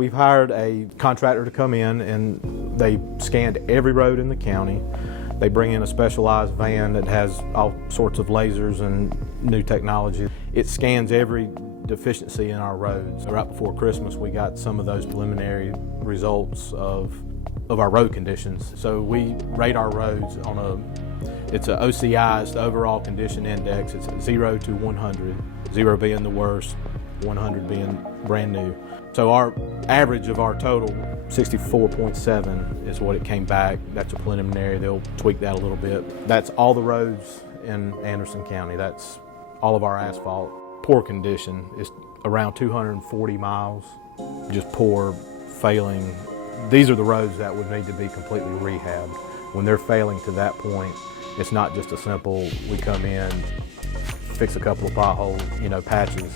We've hired a contractor to come in and they scanned every road in the county. They bring in a specialized van that has all sorts of lasers and new technology. It scans every deficiency in our roads. Right before Christmas, we got some of those preliminary results of our road conditions. So we rate our roads on it's a OCI, it's the overall condition index. It's 0 to 100, 0 being the worst, 100 being brand new. So our average of our total, 64.7 is what it came back. That's a preliminary. They'll tweak that a little bit. That's all the roads in Anderson County. That's all of our asphalt. Poor condition is around 240 miles, just poor, failing. These are the roads that would need to be completely rehabbed. When they're failing to that point, it's not just a simple, we come in, fix a couple of potholes, patches,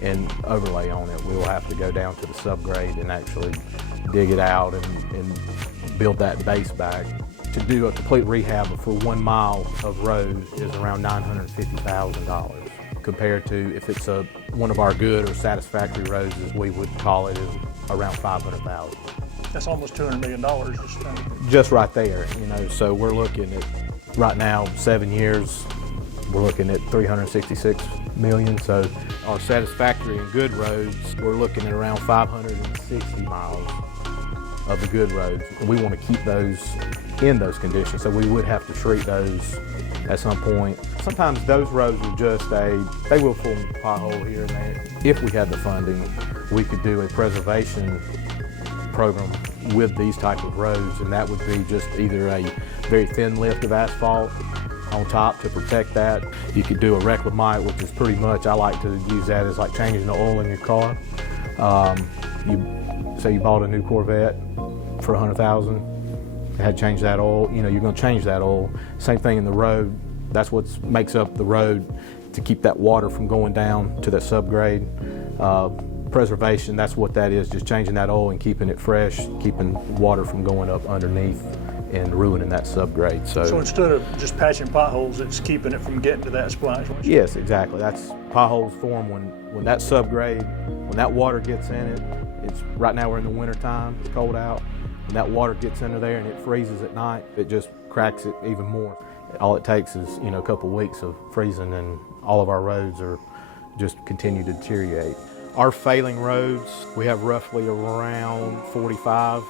and overlay on it. We will have to go down to the subgrade and actually dig it out and build that base back. To do a complete rehab for 1 mile of road is around $950,000, compared to if it's one of our good or satisfactory roads, as we would call it, is around $500,000. That's almost $200 million. Just right there, so we're looking at, right now, 7 years, we're looking at $366 million. So our satisfactory and good roads, we're looking at around 560 miles of the good roads. We want to keep those in those conditions, so we would have to treat those at some point. Sometimes those roads are just they will form a pothole here and there. If we had the funding, we could do a preservation program with these type of roads, and that would be just either a very thin lift of asphalt on top to protect that. You could do a reclamite, which is pretty much, I like to use that as like changing the oil in your car. Say you bought a new Corvette for $100,000, had to change that oil, you're going to change that oil. Same thing in the road. That's what makes up the road, to keep that water from going down to that subgrade. Preservation, that's what that is, just changing that oil and keeping it fresh, keeping water from going up underneath and ruining that subgrade. So instead of just patching potholes, it's keeping it from getting to that splash. Yes, exactly. That's potholes form when that subgrade, when that water gets in it. It's right now we're in the winter time, it's cold out. When that water gets into there and it freezes at night, it just cracks it even more. All it takes is a couple weeks of freezing and all of our roads are just continue to deteriorate. Our failing roads, we have roughly around 45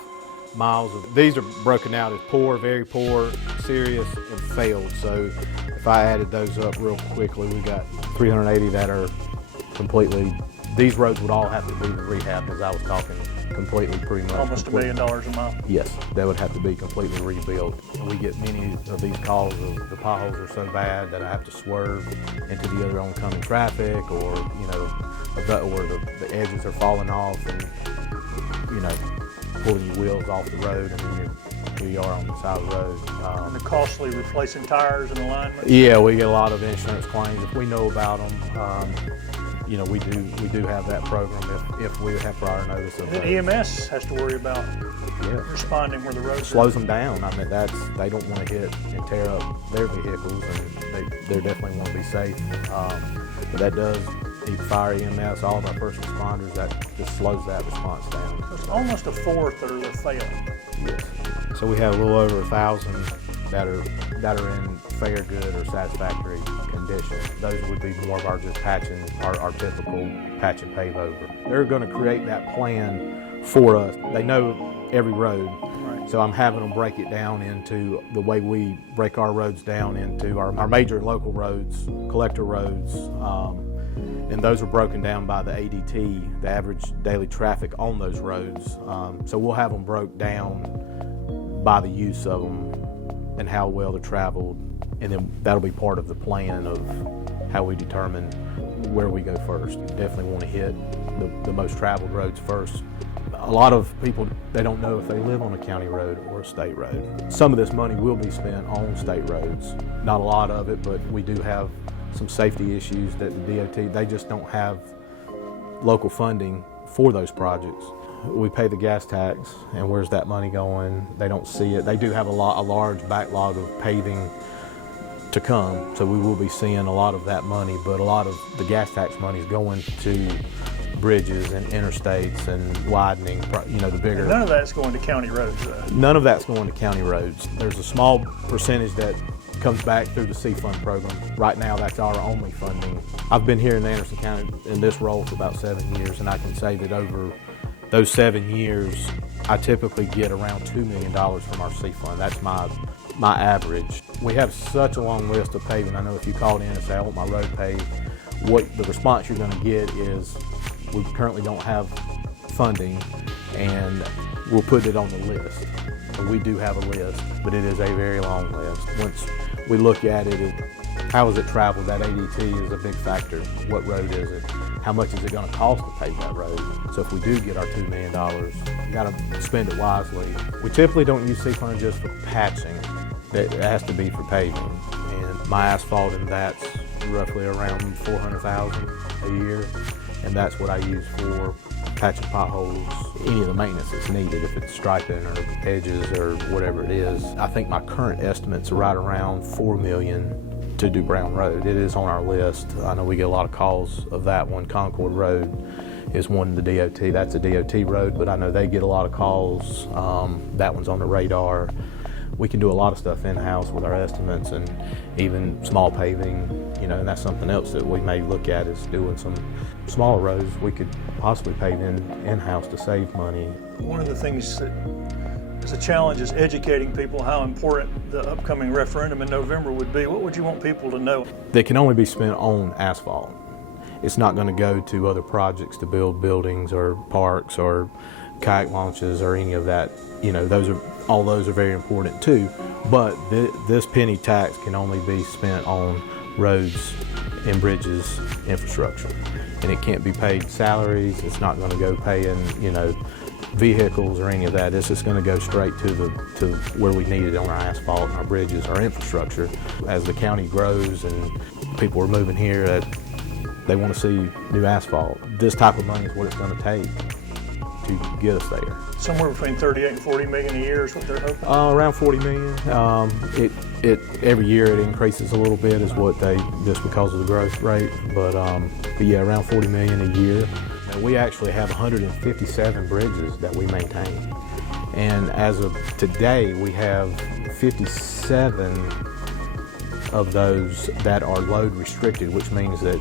miles of, these are broken out as poor, very poor, serious, and failed. So if I added those up real quickly, we got 380 that are completely, these roads would all have to be rehabbed, as I was talking, completely pretty much. Almost $1 million a mile. Yes, they would have to be completely rebuilt. And we get many of these calls of the potholes are so bad that I have to swerve into the other oncoming traffic, or the edges are falling off, and pulling your wheels off the road, and then here you are on the side of the road. And the costly replacing tires and alignment? Yeah, we get a lot of insurance claims. If we know about them, we do have that program if we have prior notice of and then EMS has to worry about responding where the road slows them down. I mean, they don't want to hit and tear up their vehicles, and they definitely want to be safe. But that does need fire, EMS, all of our first responders. That just slows that response down. So it's almost a fourth that are failing. Yes. So we have a little over 1,000 that are in fair, good, or satisfactory condition. Those would be more of our just patching, our typical patch and pave over. They're going to create that plan for us. They know every road. Right. So I'm having them break it down into the way we break our roads down into our major and local roads, collector roads, and those are broken down by the ADT, the average daily traffic on those roads. So we'll have them broke down by the use of them and how well they're traveled, and then that'll be part of the plan of how we determine where we go first. Definitely want to hit the most traveled roads first. A lot of people, they don't know if they live on a county road or a state road. Some of this money will be spent on state roads. Not a lot of it, but we do have some safety issues that the DOT, they just don't have local funding for those projects. We pay the gas tax, and where's that money going? They don't see it. They do have a large backlog of paving to come, so we will be seeing a lot of that money, but a lot of the gas tax money is going to bridges and interstates and widening, you know, the bigger. None of that's going to county roads, though. None of that's going to county roads. There's a small percentage that comes back through the C-Fund program. Right now, that's our only funding. I've been here in Anderson County in this role for about 7 years, and I can say that over those 7 years, I typically get around $2 million from our C-Fund. That's my average. We have such a long list of paving. I know if you called in and say, I want my road paved, what the response you're going to get is, we currently don't have funding, and we'll put it on the list. And we do have a list, but it is a very long list. Once we look at it, how is it traveled? That ADT is a big factor. What road is it? How much is it going to cost to pave that road? So if we do get our $2 million, we got to spend it wisely. We typically don't use C-Fund just for patching. It has to be for paving. And my asphalt, and that's roughly around $400,000 a year. And that's what I use for patching potholes, any of the maintenance that's needed, if it's striping or edges or whatever it is. I think my current estimates are right around $4 million to do Brown Road. It is on our list. I know we get a lot of calls of that one. Concord Road is one of the DOT. That's a DOT road, but I know they get a lot of calls. That one's on the radar. We can do a lot of stuff in-house with our estimates, and even small paving, you know, and that's something else that we may look at, is doing some smaller roads we could possibly pave in-house to save money. One of the things that is a challenge is educating people how important the upcoming referendum in November would be. What would you want people to know? They can only be spent on asphalt. It's not going to go to other projects to build buildings or parks or kayak launches or any of that. You know, all those are very important too, but this penny tax can only be spent on roads and bridges infrastructure, and it can't be paid salaries. It's not going to go paying, you know, vehicles or any of that. It's just going to go straight to where we need it on our asphalt and our bridges, our infrastructure. As the county grows and people are moving here, they want to see new asphalt. This type of money is what it's going to take to get us there. Somewhere between 38 and 40 million a year is what they're hoping? Around 40 million. Every year it increases a little bit, is what just because of the growth rate. But yeah, around 40 million a year. And we actually have 157 bridges that we maintain. And as of today, we have 57 of those that are load restricted, which means that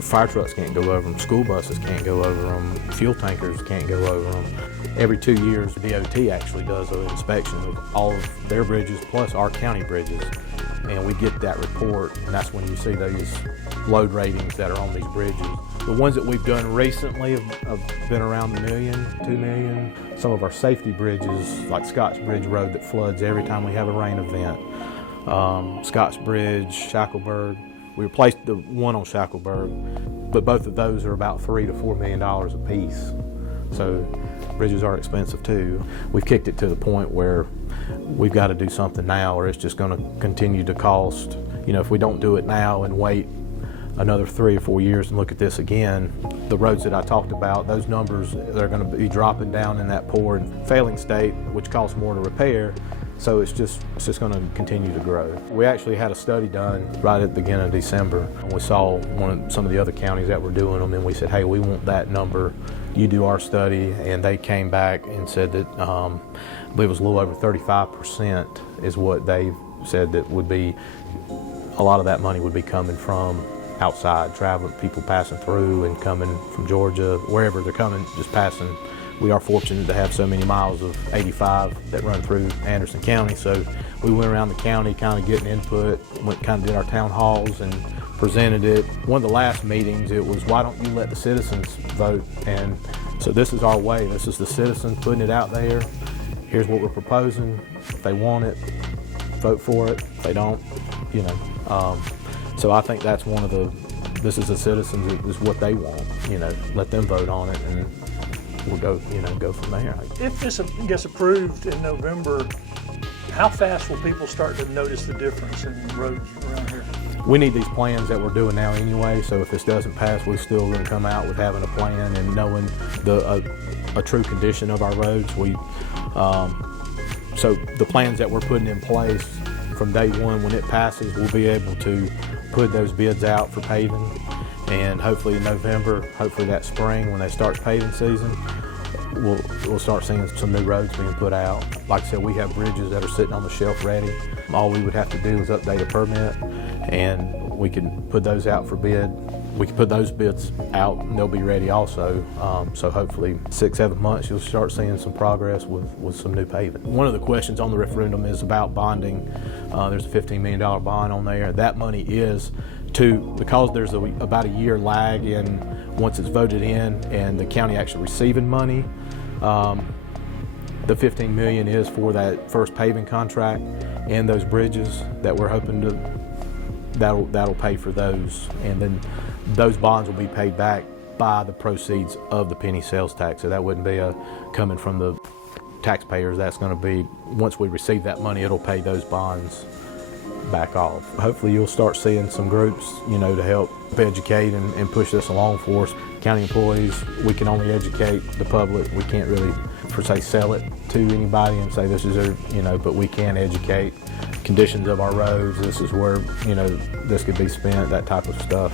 fire trucks can't go over them, school buses can't go over them, fuel tankers can't go over them. Every 2 years, the DOT actually does an inspection of all of their bridges plus our county bridges, and we get that report, and that's when you see those load ratings that are on these bridges. The ones that we've done recently have been around $1 million, $2 million. Some of our safety bridges, like Scotts Bridge Road that floods every time we have a rain event. Scotts Bridge, Shackleburg. We replaced the one on Shackleburg, but both of those are about $3 to $4 million a piece. So bridges are expensive too. We've kicked it to the point where we've got to do something now, or it's just going to continue to cost. You know, if we don't do it now and wait another 3 or 4 years and look at this again, the roads that I talked about, those numbers, they're going to be dropping down in that poor and failing state, which costs more to repair. So it's just going to continue to grow. We actually had a study done right at the beginning of December. We saw some of the other counties that were doing them, and we said, hey, we want that number. You do our study, and they came back and said that I believe it was a little over 35% is what they said that would be, a lot of that money would be coming from outside, traveling, people passing through and coming from Georgia, wherever they're coming, just passing. We are fortunate to have so many miles of 85 that run through Anderson County, so we went around the county kind of getting input, did our town halls and presented it. One of the last meetings, it was, why don't you let the citizens vote? And so this is our way. This is the citizens putting it out there. Here's what we're proposing. If they want it, vote for it. If they don't, you know. So I think that's one of this is the citizens, is what they want, you know, let them vote on it, and we'll go from there. If this gets approved in November, how fast will people start to notice the difference in roads around here? We need these plans that we're doing now anyway, so if this doesn't pass, we're still going to come out with having a plan and knowing a true condition of our roads. So the plans that we're putting in place from day one, when it passes, we'll be able to put those bids out for paving, And hopefully in November, hopefully that spring when they start paving season, we'll start seeing some new roads being put out. Like I said, we have bridges that are sitting on the shelf ready. All we would have to do is update a permit and we can put those out for bid. We can put those bids out and they'll be ready also. So hopefully 6-7 months you'll start seeing some progress with some new paving. One of the questions on the referendum is about bonding. There's a $15 million bond on there. That money is because there's about a year lag in once it's voted in and the county actually receiving money. The $15 million is for that first paving contract and those bridges that we're hoping that'll pay for those, and then those bonds will be paid back by the proceeds of the penny sales tax. So that wouldn't be coming from the taxpayers. That's going to be, once we receive that money, it'll pay those bonds back off. Hopefully you'll start seeing some groups, to help educate and push this along for us. County employees, we can only educate the public. We can't really, per se, sell it to anybody and say this is their, but we can educate conditions of our roads. This is where, this could be spent, that type of stuff.